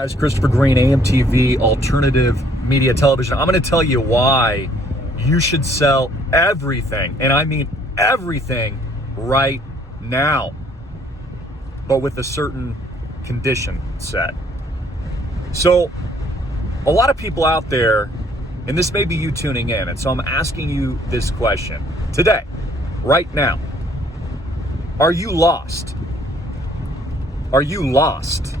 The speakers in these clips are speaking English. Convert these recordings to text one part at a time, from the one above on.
As Christopher Greene, AMTV, alternative media television. I'm going to tell you why you should sell everything, and I mean everything, right now, but with a certain condition set. So, a lot of people out there, and this may be you tuning in, and so I'm asking you this question today, right now. Are you lost? Are you lost?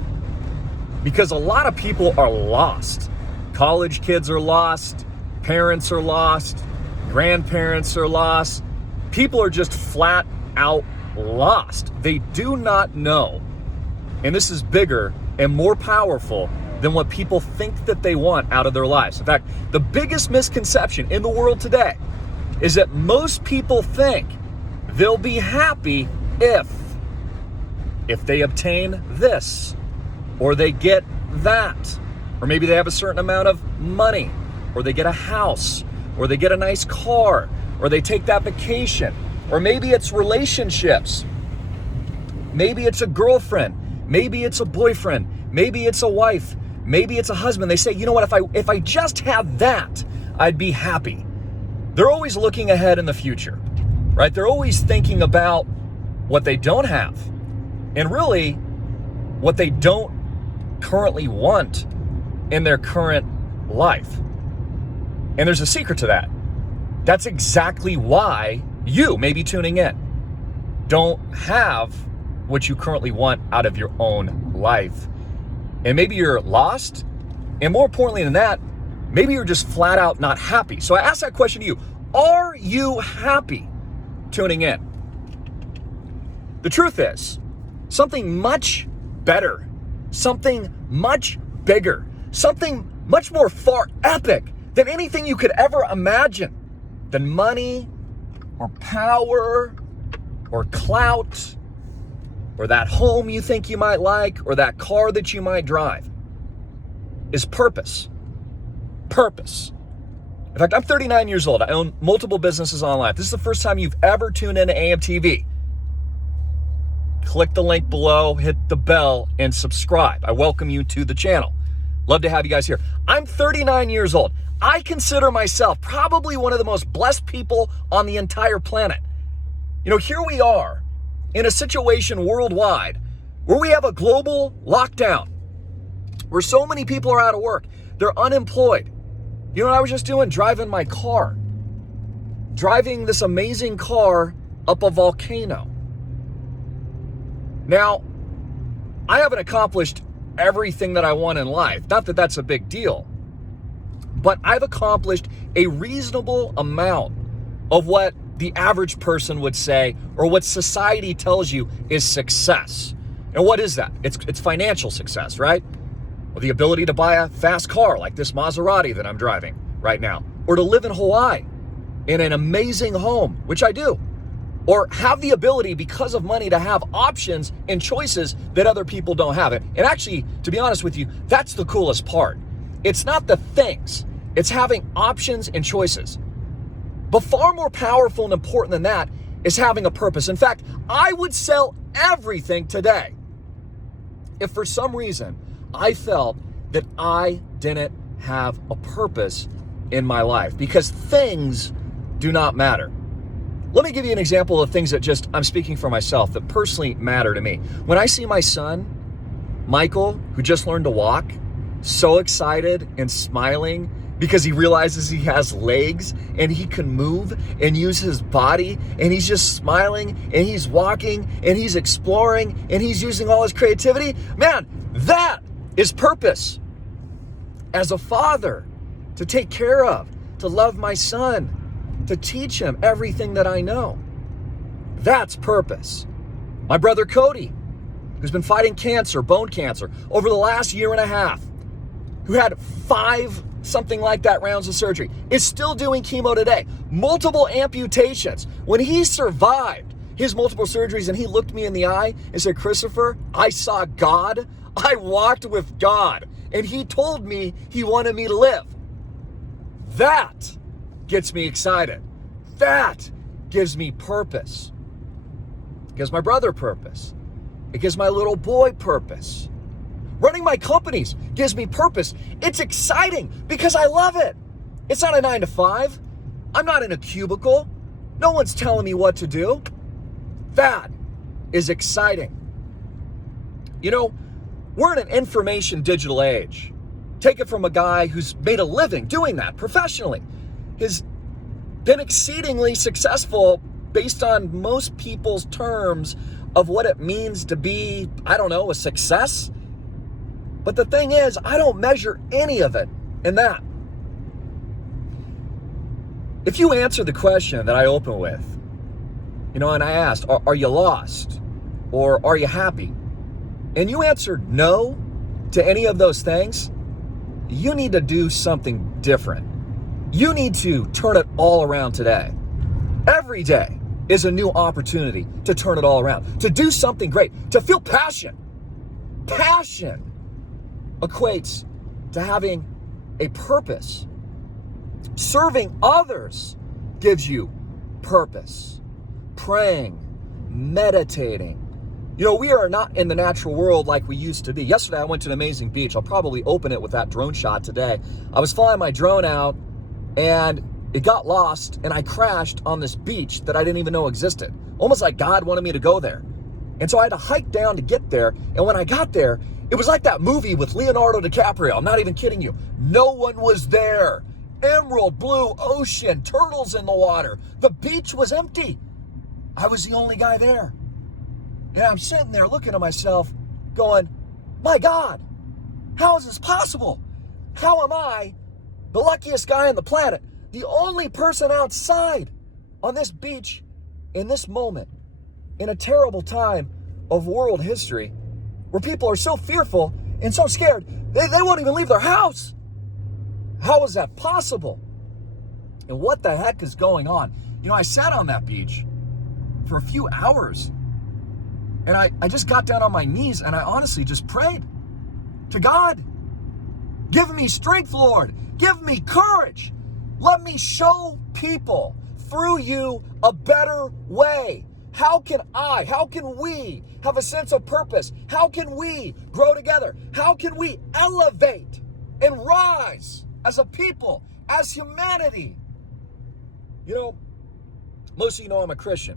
Because a lot of people are lost. College kids are lost. Parents are lost. Grandparents are lost. People are just flat out lost. They do not know. And this is bigger and more powerful than what people think that they want out of their lives. In fact, the biggest misconception in the world today is that most people think they'll be happy if they obtain this, or they get that, or maybe they have a certain amount of money, or they get a house, or they get a nice car, or they take that vacation, or maybe it's relationships. Maybe it's a girlfriend, maybe it's a boyfriend, maybe it's a wife, maybe it's a husband. They say, you know what, if I just have that, I'd be happy. They're always looking ahead in the future, right? They're always thinking about what they don't have, and really what they don't currently want in their current life. And there's a secret to that. That's exactly why you may be tuning in. Don't have what you currently want out of your own life. And maybe you're lost. And more importantly than that, maybe you're just flat out not happy. So I ask that question to you. Are you happy tuning in? The truth is, something much better, something much bigger, something much more far epic than anything you could ever imagine, than money or power or clout or that home you think you might like or that car that you might drive, is purpose. Purpose. In fact, I'm 39 years old. I own multiple businesses online. If this is the first time you've ever tuned into AMTV, click the link below, hit the bell, and subscribe. I welcome you to the channel. Love to have you guys here. I'm 39 years old. I consider myself probably one of the most blessed people on the entire planet. You know, here we are in a situation worldwide where we have a global lockdown, where so many people are out of work. They're unemployed. You know what I was just doing? Driving my car. Driving this amazing car up a volcano. Now, I haven't accomplished everything that I want in life. Not that that's a big deal. But I've accomplished a reasonable amount of what the average person would say, or what society tells you is success. And what is that? It's financial success, right? Or the ability to buy a fast car like this Maserati that I'm driving right now. Or to live in Hawaii in an amazing home, which I do. Or have the ability, because of money, to have options and choices that other people don't have. And actually, to be honest with you, that's the coolest part. It's not the things. It's having options and choices. But far more powerful and important than that is having a purpose. In fact, I would sell everything today if for some reason I felt that I didn't have a purpose in my life, because things do not matter. Let me give you an example of things that I'm speaking for myself, that personally matter to me. When I see my son, Michael, who just learned to walk, so excited and smiling because he realizes he has legs and he can move and use his body, and he's just smiling and he's walking and he's exploring and he's using all his creativity, man, that is purpose. As a father, to take care of, to love my son, to teach him everything that I know. That's purpose. My brother Cody, who's been fighting cancer, bone cancer, over the last year and a half, who had 5 something like that rounds of surgery, is still doing chemo today. Multiple amputations. When he survived his multiple surgeries and he looked me in the eye and said, Christopher, I saw God. I walked with God. And he told me he wanted me to live. That gets me excited. That gives me purpose. It gives my brother purpose. It gives my little boy purpose. Running my companies gives me purpose. It's exciting because I love it. It's not a 9 to 5. I'm not in a cubicle. No one's telling me what to do. That is exciting. You know, we're in an information digital age. Take it from a guy who's made a living doing that professionally. Has been exceedingly successful based on most people's terms of what it means to be, I don't know, a success. But the thing is, I don't measure any of it in that. If you answer the question that I open with, and I asked, are you lost? Or are you happy? And you answered no to any of those things, you need to do something different. You need to turn it all around today. Every day is a new opportunity to turn it all around, to do something great, to feel passion. Passion equates to having a purpose. Serving others gives you purpose. Praying, meditating. We are not in the natural world like we used to be. Yesterday, I went to an amazing beach. I'll probably open it with that drone shot today. I was flying my drone out, and it got lost, and I crashed on this beach that I didn't even know existed. Almost like God wanted me to go there. And so I had to hike down to get there. And when I got there, it was like that movie with Leonardo DiCaprio. I'm not even kidding you. No one was there. Emerald blue ocean, turtles in the water. The beach was empty. I was the only guy there. And I'm sitting there looking at myself going, my God, how is this possible? How am I the luckiest guy on the planet, the only person outside on this beach in this moment, in a terrible time of world history where people are so fearful and so scared, they won't even leave their house. How is that possible? And what the heck is going on? I sat on that beach for a few hours, and I just got down on my knees, and I honestly just prayed to God. Give me strength, Lord. Give me courage. Let me show people through you a better way. How can we have a sense of purpose? How can we grow together? How can we elevate and rise as a people, as humanity? Most of you know I'm a Christian.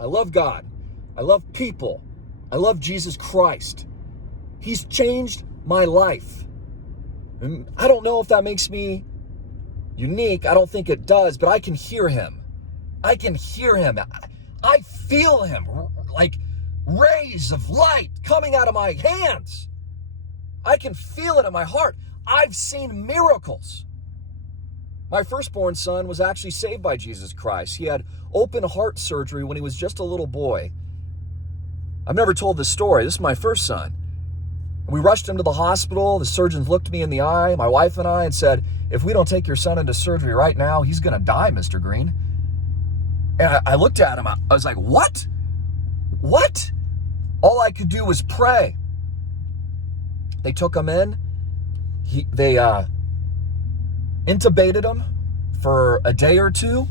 I love God. I love people. I love Jesus Christ. He's changed my life. And I don't know if that makes me unique. I don't think it does, but I can hear him. I can hear him. I feel him like rays of light coming out of my hands. I can feel it in my heart. I've seen miracles. My firstborn son was actually saved by Jesus Christ. He had open heart surgery when he was just a little boy. I've never told this story. This is my first son. We rushed him to the hospital. The surgeons looked me in the eye, my wife and I, and said, if we don't take your son into surgery right now, he's going to die, Mr. Greene. And I looked at him. I was like, what? What? All I could do was pray. They took him in. They intubated him for a day or two,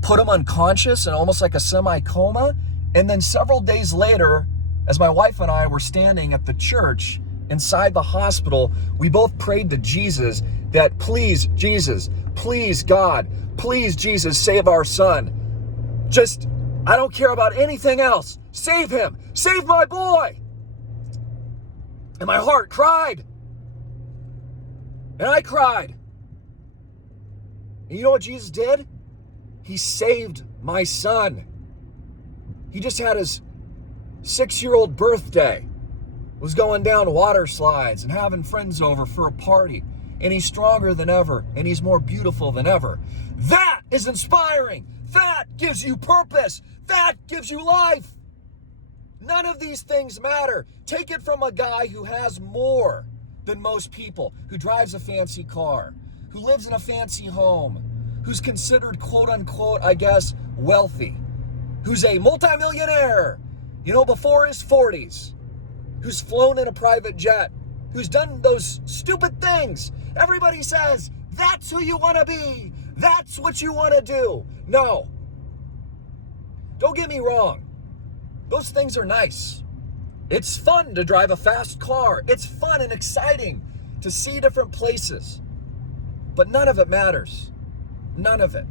put him unconscious and almost like a semi-coma. And then several days later, as my wife and I were standing at the church inside the hospital, we both prayed to Jesus that, please, Jesus, please, God, please, Jesus, save our son. Just, I don't care about anything else. Save him. Save my boy. And my heart cried. And I cried. And you know what Jesus did? He saved my son. He just had his 6-year-old birthday, was going down water slides and having friends over for a party. And he's stronger than ever, and he's more beautiful than ever. That is inspiring. That gives you purpose. That gives you life. None of these things matter. Take it from a guy who has more than most people, who drives a fancy car, who lives in a fancy home, who's considered quote unquote, I guess, wealthy, who's a multimillionaire, before his 40s, who's flown in a private jet, who's done those stupid things. Everybody says, that's who you want to be. That's what you want to do. No. Don't get me wrong. Those things are nice. It's fun to drive a fast car. It's fun and exciting to see different places. But none of it matters. None of it.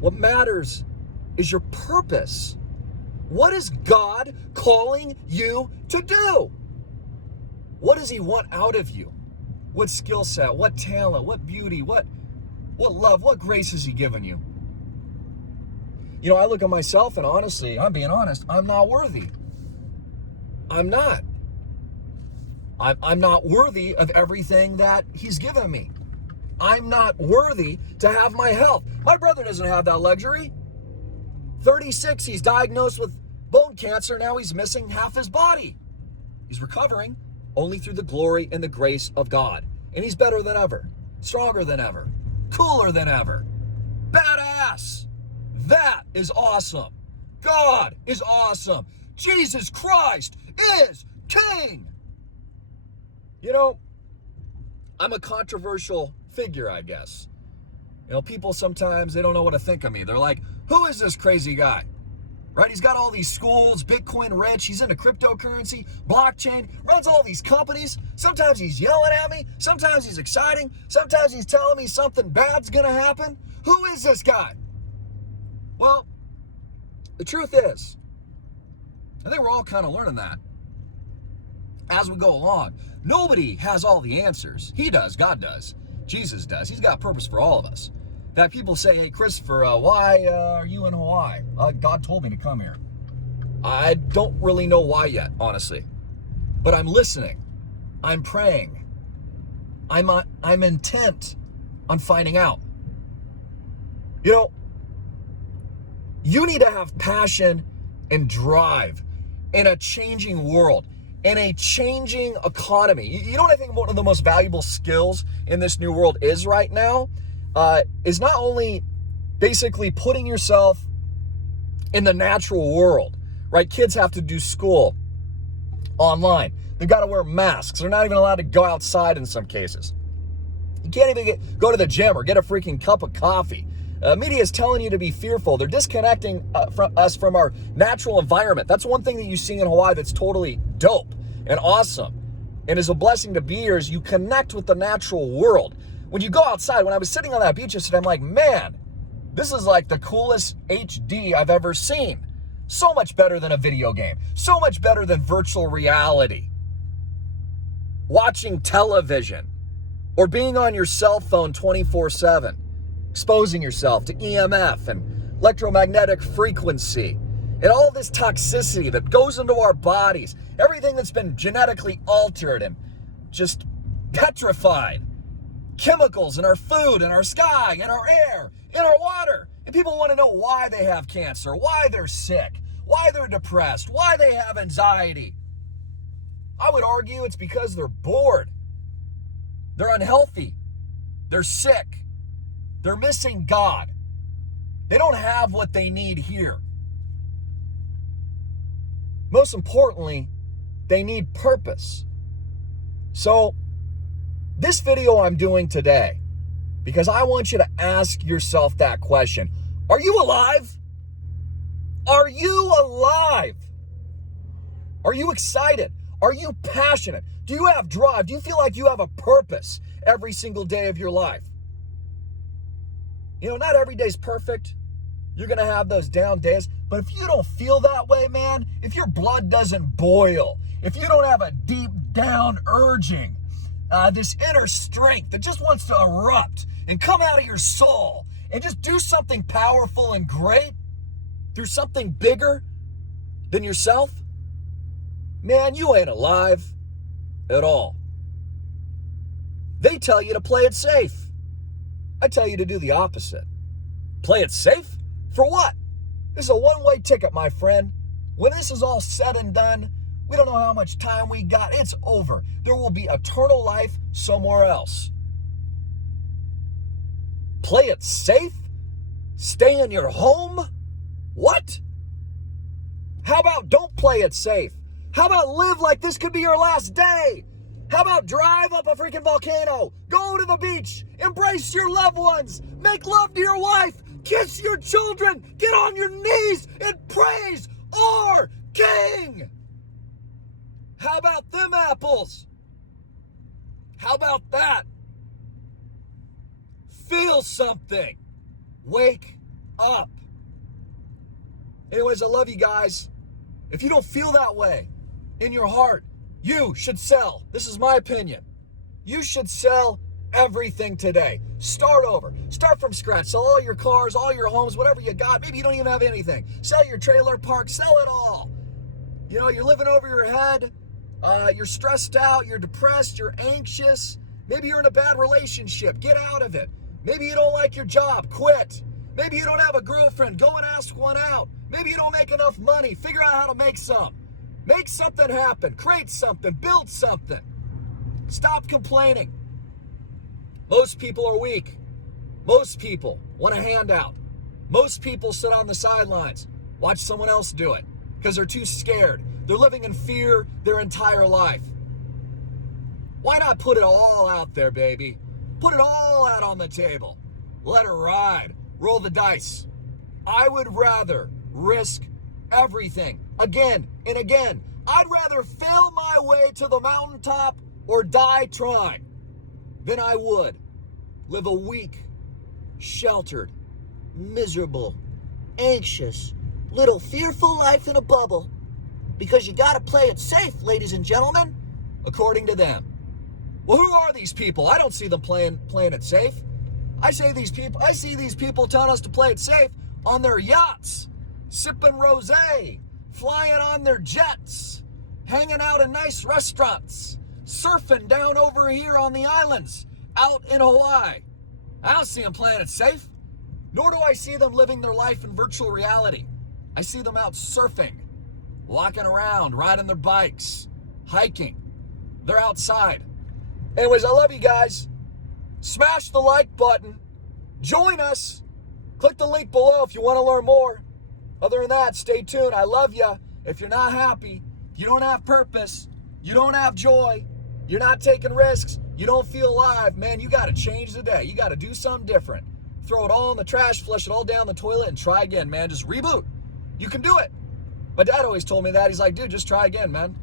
What matters is your purpose. What is God calling you to do? What does he want out of you? What skill set, what talent, what beauty, what love, what grace has he given you? You know, I look at myself and honestly, I'm being honest, I'm not worthy. I'm not. I'm not worthy of everything that he's given me. I'm not worthy to have my health. My brother doesn't have that luxury. 36, he's diagnosed with bone cancer. Now he's missing half his body. He's recovering only through the glory and the grace of God. And he's better than ever, stronger than ever, cooler than ever. Badass. That is awesome. God is awesome. Jesus Christ is King. You know, I'm a controversial figure, I guess. You know, people sometimes, they don't know what to think of me. They're like, who is this crazy guy? Right? He's got all these schools, Bitcoin rich, he's into cryptocurrency, blockchain, runs all these companies. Sometimes he's yelling at me, sometimes he's exciting, sometimes he's telling me something bad's gonna happen. Who is this guy? Well, the truth is, I think we're all kind of learning that as we go along. Nobody has all the answers. He does, God does, Jesus does. He's got purpose for all of us. That people say, hey, Christopher, why are you in Hawaii? God told me to come here. I don't really know why yet, honestly. But I'm listening. I'm praying. I'm intent on finding out. You know, you need to have passion and drive in a changing world, in a changing economy. You know what I think one of the most valuable skills in this new world is right now? Is not only basically putting yourself in the natural world, right? Kids have to do school online. They've got to wear masks. They're not even allowed to go outside in some cases. You can't even go to the gym or get a freaking cup of coffee. Media is telling you to be fearful. They're disconnecting from our natural environment. That's one thing that you see in Hawaii that's totally dope and awesome. And is a blessing to be here is you connect with the natural world. When you go outside, when I was sitting on that beach yesterday, I'm like, man, this is like the coolest HD I've ever seen. So much better than a video game. So much better than virtual reality. Watching television or being on your cell phone 24/7. Exposing yourself to EMF and electromagnetic frequency and all this toxicity that goes into our bodies, everything that's been genetically altered and just petrified, chemicals in our food, in our sky, in our air, in our water. And people want to know why they have cancer, why they're sick, why they're depressed, why they have anxiety. I would argue it's because they're bored, they're unhealthy, they're sick. They're missing God. They don't have what they need here. Most importantly, they need purpose. So, this video I'm doing today, because I want you to ask yourself that question. Are you alive? Are you alive? Are you excited? Are you passionate? Do you have drive? Do you feel like you have a purpose every single day of your life? You know, not every day's perfect. You're going to have those down days. But if you don't feel that way, man, if your blood doesn't boil, if you don't have a deep down urging, this inner strength that just wants to erupt and come out of your soul and just do something powerful and great through something bigger than yourself, man, you ain't alive at all. They tell you to play it safe. I tell you to do the opposite. Play it safe? For what? This is a one-way ticket, my friend. When this is all said and done, we don't know how much time we got. It's over. There will be eternal life somewhere else. Play it safe? Stay in your home? What? How about don't play it safe? How about live like this could be your last day? How about drive up a freaking volcano, go to the beach, embrace your loved ones, make love to your wife, kiss your children, get on your knees and praise our King. How about them apples? How about that? Feel something. Wake up. Anyways, I love you guys. If you don't feel that way in your heart, you should sell. This is my opinion. You should sell everything today. Start over. Start from scratch. Sell all your cars, all your homes, whatever you got. Maybe you don't even have anything. Sell your trailer park. Sell it all. You know, you're living over your head. You're stressed out. You're depressed. You're anxious. Maybe you're in a bad relationship. Get out of it. Maybe you don't like your job. Quit. Maybe you don't have a girlfriend. Go and ask one out. Maybe you don't make enough money. Figure out how to make some. Make something happen. Create something. Build something. Stop complaining. Most people are weak. Most people want a handout. Most people sit on the sidelines, watch someone else do it because they're too scared. They're living in fear their entire life. Why not put it all out there, baby? Put it all out on the table. Let it ride. Roll the dice. I would rather risk everything again and again. I'd rather fail my way to the mountaintop or die trying than I would live a weak, sheltered, miserable, anxious, little fearful life in a bubble because you gotta play it safe, ladies and gentlemen, according to them. Well, who are these people? I don't see them playing it safe. I see these people telling us to play it safe on their yachts, sipping rosé, flying on their jets, hanging out in nice restaurants, surfing down over here on the islands, out in Hawaii. I don't see them playing it safe, nor do I see them living their life in virtual reality. I see them out surfing, walking around, riding their bikes, hiking. They're outside. Anyways, I love you guys. Smash the like button. Join us. Click the link below if you want to learn more. Other than that, stay tuned. I love you. If you're not happy, you don't have purpose, you don't have joy, you're not taking risks, you don't feel alive, man, you got to change the day. You got to do something different. Throw it all in the trash, flush it all down the toilet, and try again, man. Just reboot. You can do it. My dad always told me that. He's like, dude, just try again, man.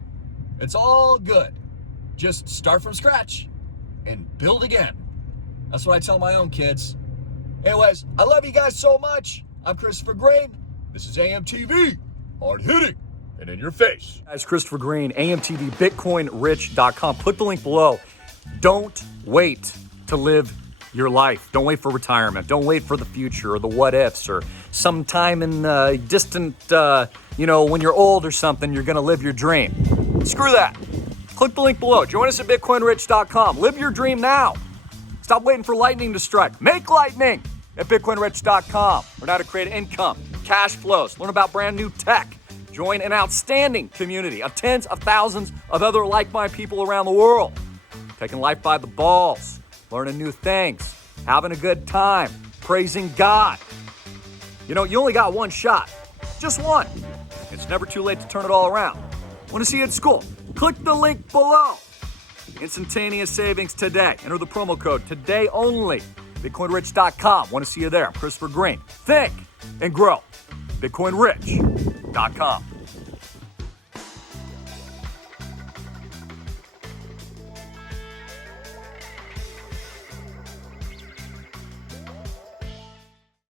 It's all good. Just start from scratch and build again. That's what I tell my own kids. Anyways, I love you guys so much. I'm Christopher Greene. This is AMTV. Hard hitting and in your face. Guys, Christopher Greene, AMTV, BitcoinRich.com. Click the link below. Don't wait to live your life. Don't wait for retirement. Don't wait for the future or the what ifs or sometime in distant, when you're old or something, you're going to live your dream. Screw that. Click the link below. Join us at BitcoinRich.com. Live your dream now. Stop waiting for lightning to strike. Make lightning at BitcoinRich.com. Learn how to create income, cash flows, learn about brand new tech. Join an outstanding community of tens of thousands of other like-minded people around the world. Taking life by the balls, learning new things, having a good time, praising God. You know, you only got one shot. Just one. It's never too late to turn it all around. Want to see you at school? Click the link below. Instantaneous savings today. Enter the promo code today only. BitcoinRich.com. Want to see you there. I'm Christopher Greene. Think and grow. BitcoinRich.com.